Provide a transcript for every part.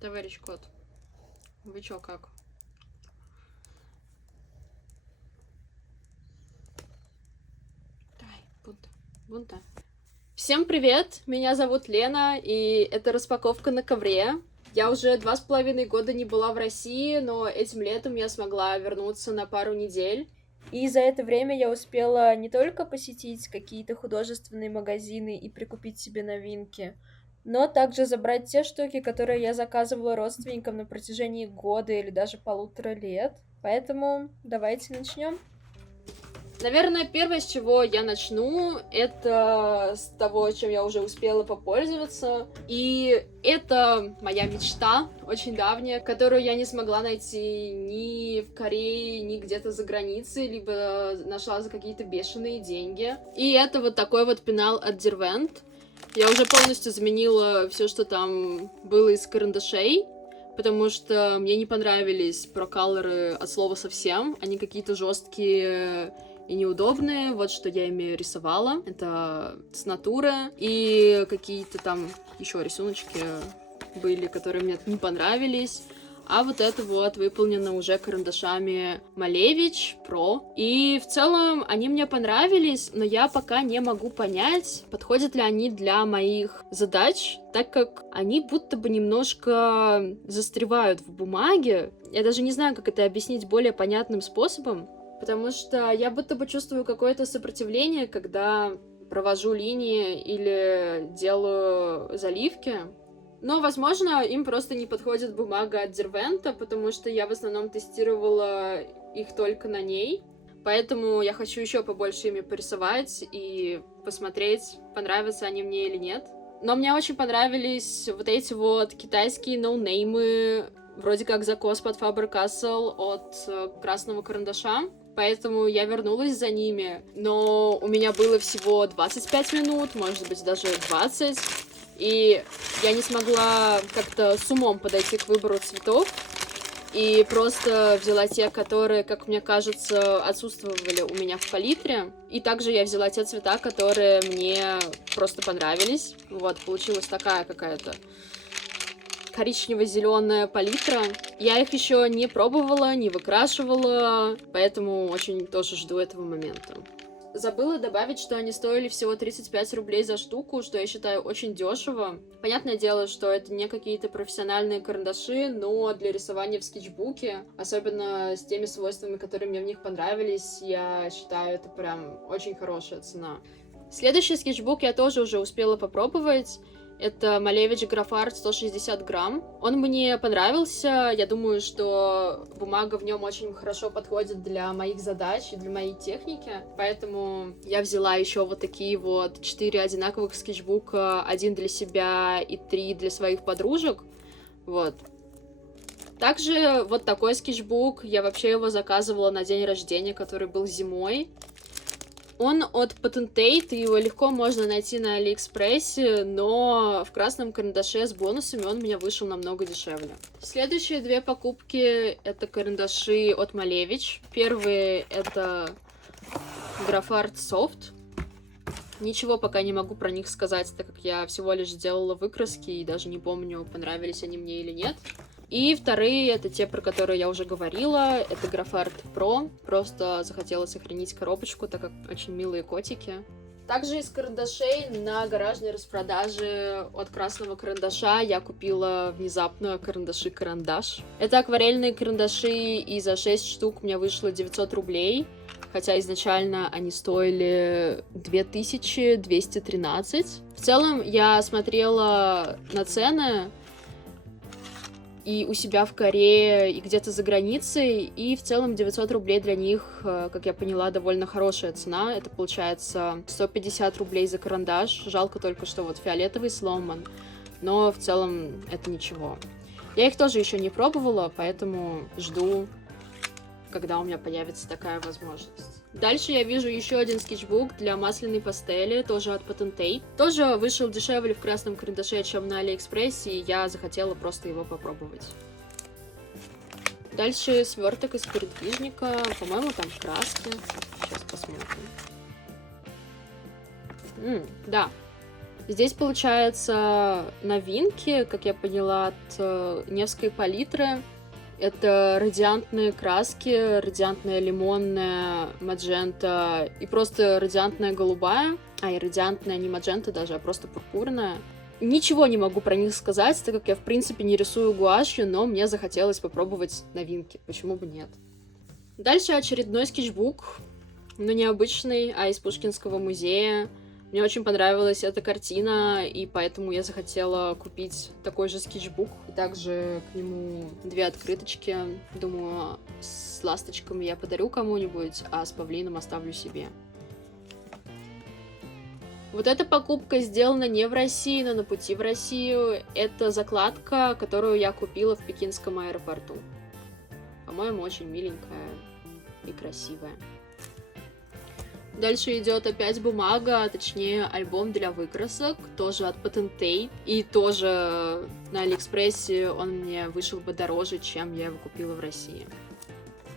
Товарищ кот, вы чё, как? Давай, бунта. Всем привет, меня зовут Лена, и это распаковка на ковре. Я уже 2,5 года не была в России, но этим летом я смогла вернуться на пару недель. И за это время я успела не только посетить какие-то художественные магазины и прикупить себе новинки, но также забрать те штуки, которые я заказывала родственникам на протяжении года или даже 1,5 лет. Поэтому давайте начнем. Наверное, первое, с чего я начну, это с того, чем я уже успела попользоваться. И это моя мечта, очень давняя, которую я не смогла найти ни в Корее, ни где-то за границей, либо нашла за какие-то бешеные деньги. И это вот такой вот пенал от Derwent. Я уже полностью заменила все, что там было из карандашей, потому что мне не понравились прокалоры от слова совсем. Они какие-то жесткие и неудобные. Вот что я ими рисовала. Это с натуры. И какие-то там еще рисуночки были, которые мне не понравились. А вот это вот выполнено уже карандашами Малевич Pro. И в целом они мне понравились, но я пока не могу понять, подходят ли они для моих задач, так как они будто бы немножко застревают в бумаге. Я даже не знаю, как это объяснить более понятным способом, потому что я будто бы чувствую какое-то сопротивление, когда провожу линии или делаю заливки. Но, возможно, им просто не подходит бумага от Derwent, потому что я в основном тестировала их только на ней. Поэтому я хочу еще побольше ими порисовать и посмотреть, понравятся они мне или нет. Но мне очень понравились вот эти вот китайские ноунеймы, вроде как закос под Faber-Castell от красного карандаша. Поэтому я вернулась за ними. Но у меня было всего 25 минут, может быть, даже 20. И я не смогла как-то с умом подойти к выбору цветов. И просто взяла те, которые, как мне кажется, отсутствовали у меня в палитре. И также я взяла те цвета, которые мне просто понравились. Вот, получилась такая какая-то коричнево-зеленая палитра. Я их еще не пробовала, не выкрашивала, поэтому очень тоже жду этого момента. Забыла добавить, что они стоили всего 35 рублей за штуку, что я считаю очень дешево. Понятное дело, что это не какие-то профессиональные карандаши, но для рисования в скетчбуке, особенно с теми свойствами, которые мне в них понравились, я считаю, это прям очень хорошая цена. Следующий скетчбук я тоже уже успела попробовать. Это Malevich Graphart 160 грамм. Он мне понравился. Я думаю, что бумага в нем очень хорошо подходит для моих задач и для моей техники. Поэтому я взяла еще вот такие вот 4 одинаковых скетчбука. 1 для себя и 3 для своих подружек. Вот. Также вот такой скетчбук. Я вообще его заказывала на день рождения, который был зимой. Он от Potentate, его легко можно найти на Алиэкспрессе, но в красном карандаше с бонусами он у меня вышел намного дешевле. Следующие две покупки — это карандаши от Malevich. Первые — это Graphart Soft. Ничего пока не могу про них сказать, так как я всего лишь сделала выкраски и даже не помню, понравились они мне или нет. И вторые — это те, про которые я уже говорила. Это Graphart Pro. Просто захотела сохранить коробочку, так как очень милые котики. Также из карандашей на гаражной распродаже от красного карандаша я купила внезапно карандаши-карандаш. Это акварельные карандаши, и за 6 штук мне вышло 900 рублей. Хотя изначально они стоили 2213. В целом я смотрела на цены и у себя в Корее, и где-то за границей, и в целом 900 рублей для них, как я поняла, довольно хорошая цена. Это получается 150 рублей за карандаш. Жалко только, что вот фиолетовый сломан, но в целом это ничего. Я их тоже еще не пробовала, поэтому жду, когда у меня появится такая возможность. Дальше я вижу еще один скетчбук для масляной пастели, тоже от Potentate. Тоже вышел дешевле в красном карандаше, чем на Алиэкспрессе, и я захотела просто его попробовать. Дальше сверток из передвижника, по-моему, там краски. Сейчас посмотрим. Да, Здесь, получается, новинки, как я поняла, от Невской палитры. Это радиантные краски, радиантная лимонная, маджента и просто радиантная голубая. И радиантная не маджента даже, а просто пурпурная. Ничего не могу про них сказать, так как я, в принципе, не рисую гуашью, но мне захотелось попробовать новинки. Почему бы нет? Дальше очередной скетчбук, но необычный, а из Пушкинского музея. Мне очень понравилась эта картина, и поэтому я захотела купить такой же скетчбук. И также к нему 2 открыточки. Думаю, с ласточками я подарю кому-нибудь, а с павлином оставлю себе. Вот эта покупка сделана не в России, но на пути в Россию. Это закладка, которую я купила в пекинском аэропорту. По-моему, очень миленькая и красивая. Дальше идет опять бумага, точнее альбом для выкрасок, тоже от Potentate. И тоже на Алиэкспрессе он мне вышел бы дороже, чем я его купила в России.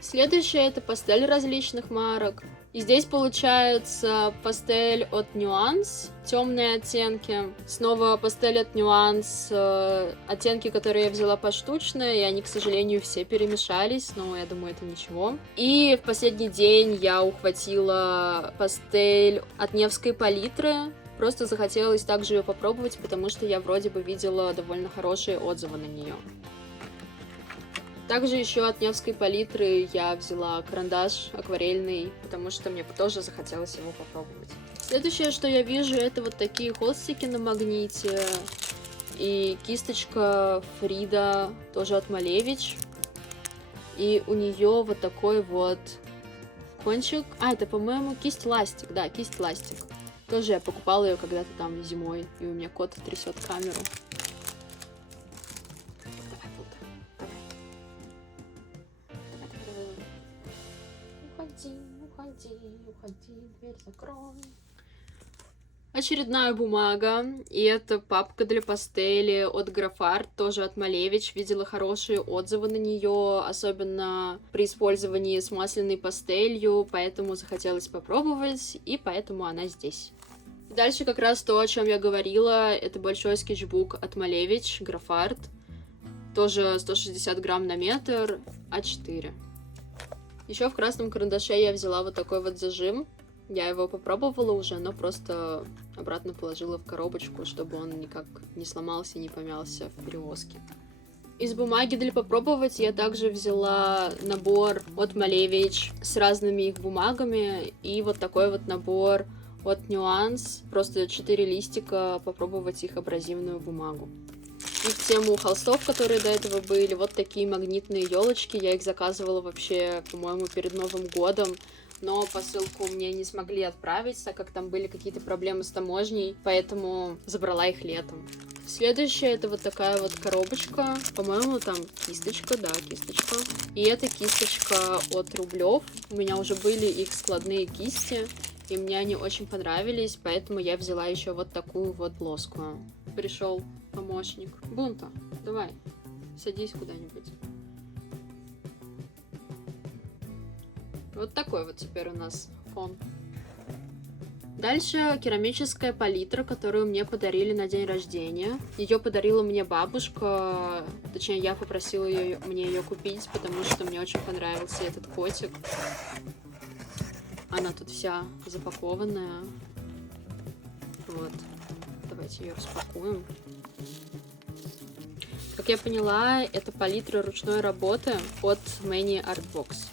Следующее это пастель различных марок. И здесь получается пастель от Nuance, темные оттенки. Снова пастель от Nuance, оттенки, которые я взяла поштучно, и они, к сожалению, все перемешались, но я думаю, это ничего. И в последний день я ухватила пастель от Невской палитры. Просто захотелось также ее попробовать, потому что я вроде бы видела довольно хорошие отзывы на нее. Также еще от Невской палитры я взяла карандаш акварельный, потому что мне тоже захотелось его попробовать. Следующее, что я вижу, это вот такие холстики на магните. И кисточка Фрида, тоже от Малевич. И у нее вот такой вот кончик. Это, по-моему, кисть ластик. Да, кисть ластик. Тоже я покупала ее когда-то там зимой. И у меня кот трясет камеру. Уходи, дверь закрой. Очередная бумага, и это папка для пастели от Графарт, тоже от Малевич. Видела хорошие отзывы на нее, особенно при использовании с масляной пастелью, поэтому захотелось попробовать, и поэтому она здесь. Дальше как раз то, о чем я говорила, это большой скетчбук от Малевич, Графарт, тоже 160 грамм на метр, А4. Еще в красном карандаше я взяла вот такой вот зажим. Я его попробовала уже, но просто обратно положила в коробочку, чтобы он никак не сломался и не помялся в перевозке. Из бумаги для попробовать я также взяла набор от Малевич с разными их бумагами. И вот такой вот набор от Nuance. Просто 4 листика, попробовать их абразивную бумагу. И в тему холстов, которые до этого были, вот такие магнитные елочки. Я их заказывала вообще, по-моему, перед Новым годом, но посылку мне не смогли отправить, так как там были какие-то проблемы с таможней, поэтому забрала их летом. Следующая это вот такая вот коробочка, по-моему, там кисточка, да, кисточка. И это кисточка от Рублев. У меня уже были их складные кисти, и мне они очень понравились, поэтому я взяла еще вот такую вот плоскую. Пришел помощник. Бунта, давай, садись куда-нибудь. Вот такой вот теперь у нас фон. Дальше керамическая палитра, которую мне подарили на день рождения. Ее подарила мне бабушка, точнее я попросила мне ее купить, потому что мне очень понравился этот котик. Она тут вся запакованная. Вот. Давайте ее распакуем. Как я поняла, это палитра ручной работы от Many Art Box.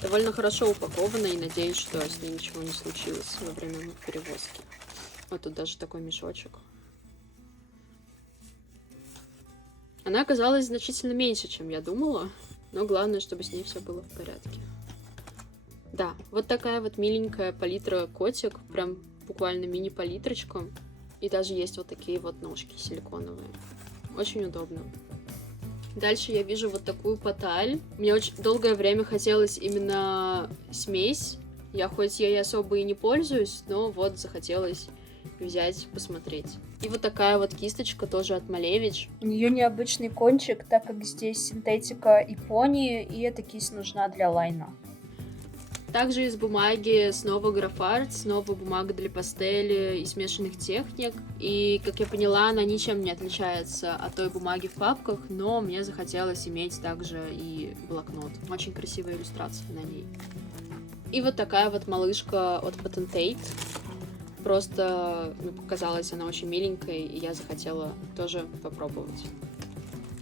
Довольно хорошо упакована, и надеюсь, что с ней ничего не случилось во время перевозки. Вот тут даже такой мешочек. Она оказалась значительно меньше, чем я думала, но главное, чтобы с ней все было в порядке. Да, вот такая вот миленькая палитра котик, прям буквально мини-палитрочка. И даже есть вот такие вот ножки силиконовые. Очень удобно. Дальше я вижу вот такую поталь. Мне очень долгое время хотелось именно смесь. Я хоть ей особо и не пользуюсь, но вот захотелось взять, посмотреть. И вот такая вот кисточка тоже от Малевич. У нее необычный кончик, так как здесь синтетика и пони, и эта кисть нужна для лайна. Также из бумаги снова графарт, снова бумага для пастели и смешанных техник. И, как я поняла, она ничем не отличается от той бумаги в папках, но мне захотелось иметь также и блокнот. Очень красивая иллюстрация на ней. И вот такая вот малышка от Potentate. Просто мне показалась она очень миленькой, и я захотела тоже попробовать.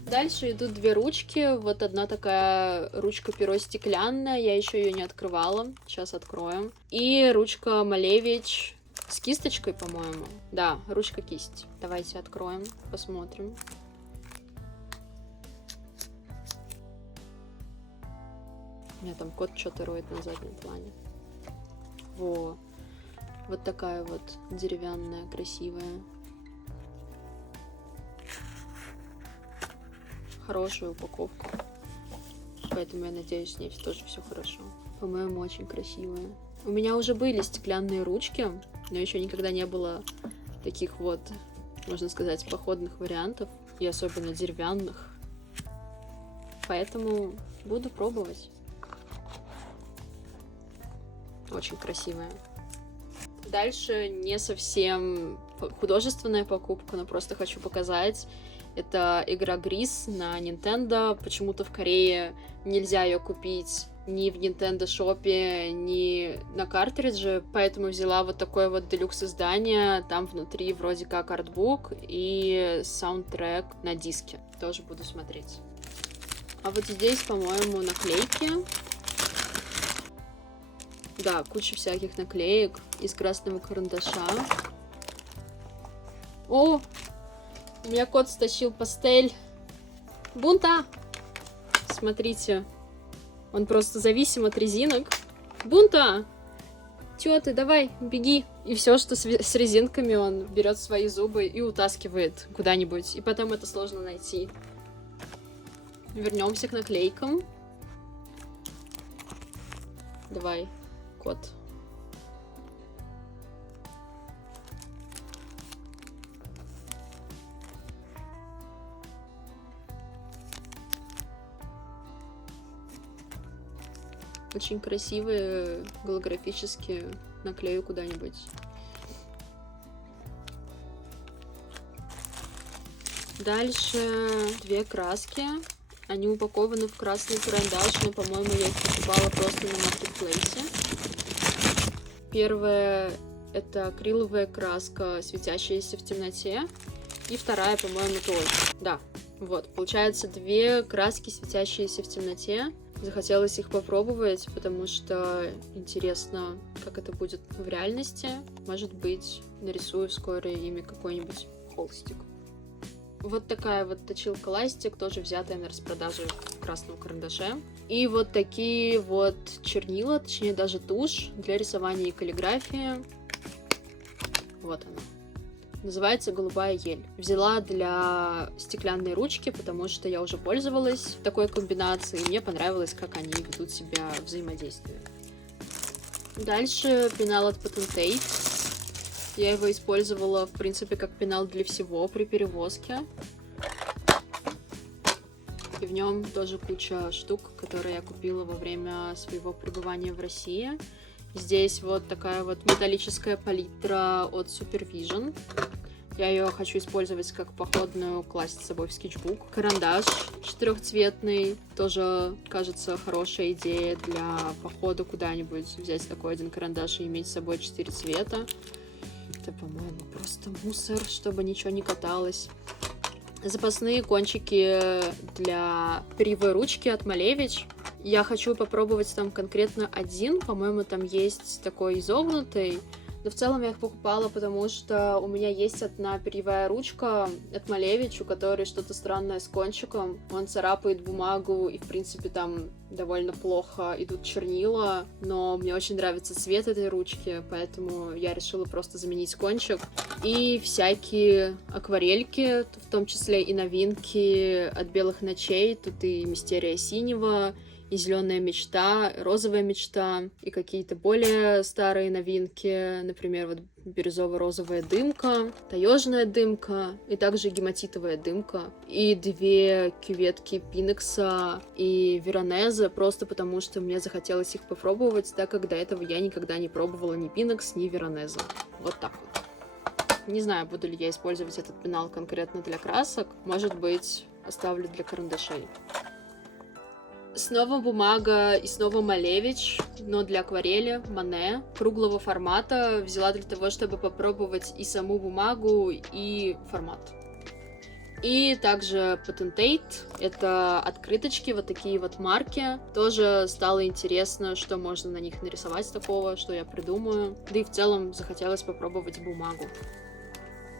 Дальше идут две ручки. Вот одна такая ручка-перо стеклянная, я еще ее не открывала. Сейчас откроем. И ручка Малевич с кисточкой, по-моему. Да, ручка-кисть. Давайте откроем, посмотрим. У меня там кот что-то роет на заднем плане. Во. Вот такая вот деревянная, красивая. Хорошая упаковка. Поэтому я надеюсь, с ней тоже все хорошо. По-моему, очень красивая. У меня уже были стеклянные ручки, но еще никогда не было таких вот, можно сказать, походных вариантов. И особенно деревянных. Поэтому буду пробовать. Очень красивая. Дальше не совсем художественная покупка, но просто хочу показать. Это игра Gris на Nintendo. Почему-то в Корее нельзя ее купить ни в Nintendo Shop, ни на картридже, поэтому взяла вот такое вот делюкс издание. Там внутри вроде как артбук и саундтрек на диске. Тоже буду смотреть. А вот здесь, по-моему, наклейки. Да, куча всяких наклеек из красного карандаша. О! У меня кот стащил пастель. Бунта! Смотрите. Он просто зависим от резинок. Бунта! Чё ты, давай, беги. И все, что с резинками, он берет свои зубы и утаскивает куда-нибудь. И потом это сложно найти. Вернемся к наклейкам. Давай, кот. Очень красивые, голографические. Наклею куда-нибудь. Дальше две краски. Они упакованы в красный карандаш, но, по-моему, я их покупала просто на маркетплейсе. Первая — это акриловая краска, светящаяся в темноте. И вторая, по-моему, тоже. Да, вот. Получается, две краски, светящиеся в темноте. Захотелось их попробовать, потому что интересно, как это будет в реальности. Может быть, нарисую вскоре ими какой-нибудь холстик. Вот такая вот точилка ластик, тоже взятая на распродаже в красном карандаше. И вот такие вот чернила, точнее даже тушь для рисования и каллиграфии. Вот она. Называется «Голубая ель». Взяла для стеклянной ручки, потому что я уже пользовалась такой комбинацией, и мне понравилось, как они ведут себя в взаимодействии. Дальше пенал от Potentate. Я его использовала, в принципе, как пенал для всего при перевозке. И в нем тоже куча штук, которые я купила во время своего пребывания в России. Здесь вот такая вот металлическая палитра от Supervision. Я ее хочу использовать как походную, класть с собой в скетчбук. Карандаш четырехцветный. Тоже, кажется, хорошая идея для похода куда-нибудь. Взять такой один карандаш и иметь с собой 4 цвета. Это, по-моему, просто мусор, чтобы ничего не каталось. Запасные кончики для перьевой ручки от Малевич. Я хочу попробовать там конкретно один. По-моему, там есть такой изогнутый. Но в целом я их покупала, потому что у меня есть одна перьевая ручка от Малевич, у которой что-то странное с кончиком. Он царапает бумагу, и, в принципе, там довольно плохо идут чернила. Но мне очень нравится цвет этой ручки, поэтому я решила просто заменить кончик. И всякие акварельки, в том числе и новинки от Белых ночей. Тут и Мистерия синего, и «Зеленая мечта», «Розовая мечта», и какие-то более старые новинки, например, вот «Бирюзово-розовая дымка», «Таежная дымка», и также «Гематитовая дымка», и 2 кюветки Пинекса и Веронезе, просто потому что мне захотелось их попробовать, так как до этого я никогда не пробовала ни Пинекс, ни Веронезе. Вот так вот. Не знаю, буду ли я использовать этот пенал конкретно для красок. Может быть, оставлю для карандашей. Снова бумага и снова Малевич, но для акварели, Мане, круглого формата. Взяла для того, чтобы попробовать и саму бумагу, и формат. И также Potentate, это открыточки, вот такие вот марки. Тоже стало интересно, что можно на них нарисовать такого, что я придумаю. Да и в целом захотелось попробовать бумагу.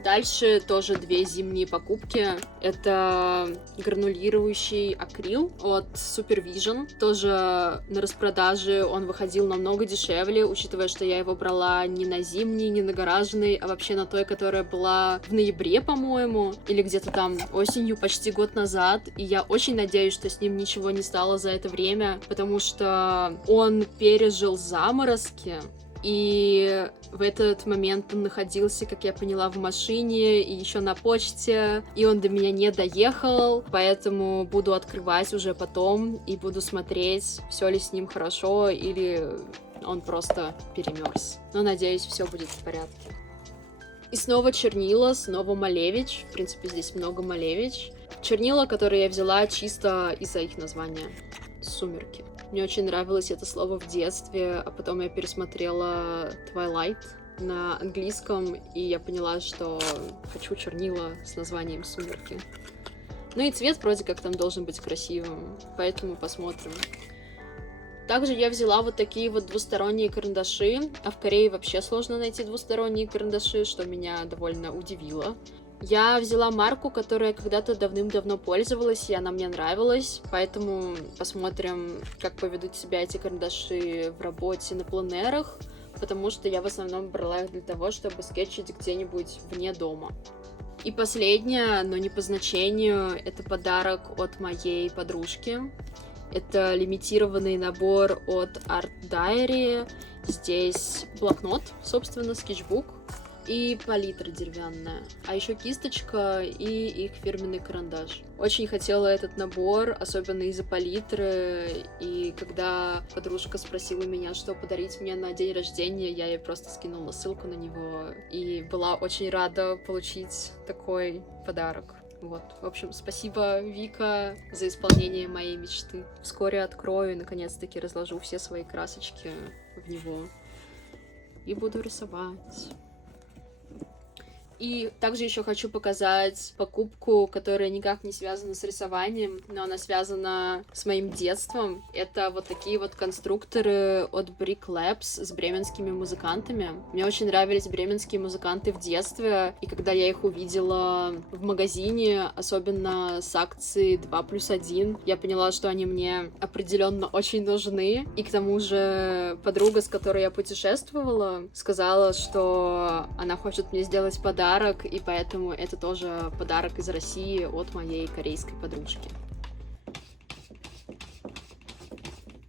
Дальше тоже 2 зимние покупки. Это гранулирующий акрил от Supervision. Тоже на распродаже он выходил намного дешевле, учитывая, что я его брала не на зимний, не на гаражный, а вообще на той, которая была в ноябре, по-моему, или где-то там осенью, почти год назад. И я очень надеюсь, что с ним ничего не стало за это время, потому что он пережил заморозки. И в этот момент он находился, как я поняла, в машине и еще на почте, и он до меня не доехал, поэтому буду открывать уже потом и буду смотреть, все ли с ним хорошо или он просто перемерз. Но надеюсь, все будет в порядке. И снова чернила, снова Малевич. В принципе, здесь много Малевич. Чернила, которые я взяла чисто из-за их названия. «Сумерки». Мне очень нравилось это слово в детстве, а потом я пересмотрела Twilight на английском, и я поняла, что хочу чернила с названием «Сумерки». Ну и цвет вроде как там должен быть красивым, поэтому посмотрим. Также я взяла вот такие вот двусторонние карандаши, а в Корее вообще сложно найти двусторонние карандаши, что меня довольно удивило. Я взяла марку, которой я когда-то давным-давно пользовалась, и она мне нравилась, поэтому посмотрим, как поведут себя эти карандаши в работе на пленэрах, потому что я в основном брала их для того, чтобы скетчить где-нибудь вне дома. И последнее, но не по значению, это подарок от моей подружки. Это лимитированный набор от Art Diary. Здесь блокнот, собственно, скетчбук. И палитра деревянная, а еще кисточка и их фирменный карандаш. Очень хотела этот набор, особенно из-за палитры, и когда подружка спросила меня, что подарить мне на день рождения, я ей просто скинула ссылку на него, и была очень рада получить такой подарок. Вот. В общем, спасибо, Вика, за исполнение моей мечты. Вскоре открою и, наконец-таки, разложу все свои красочки в него. И буду рисовать. И также еще хочу показать покупку, которая никак не связана с рисованием, но она связана с моим детством. Это вот такие вот конструкторы от Brick Labs с бременскими музыкантами. Мне очень нравились бременские музыканты в детстве, и когда я их увидела в магазине, особенно с акцией 2+1, я поняла, что они мне определенно очень нужны. И к тому же подруга, с которой я путешествовала, сказала, что она хочет мне сделать подарок, и поэтому это тоже подарок из России от моей корейской подружки.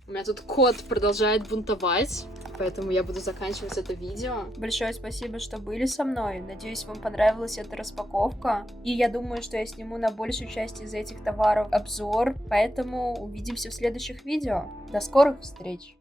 У меня тут кот продолжает бунтовать, поэтому я буду заканчивать это видео. Большое спасибо, что были со мной. Надеюсь, вам понравилась эта распаковка. И я думаю, что я сниму на большую часть из этих товаров обзор. Поэтому увидимся в следующих видео. До скорых встреч!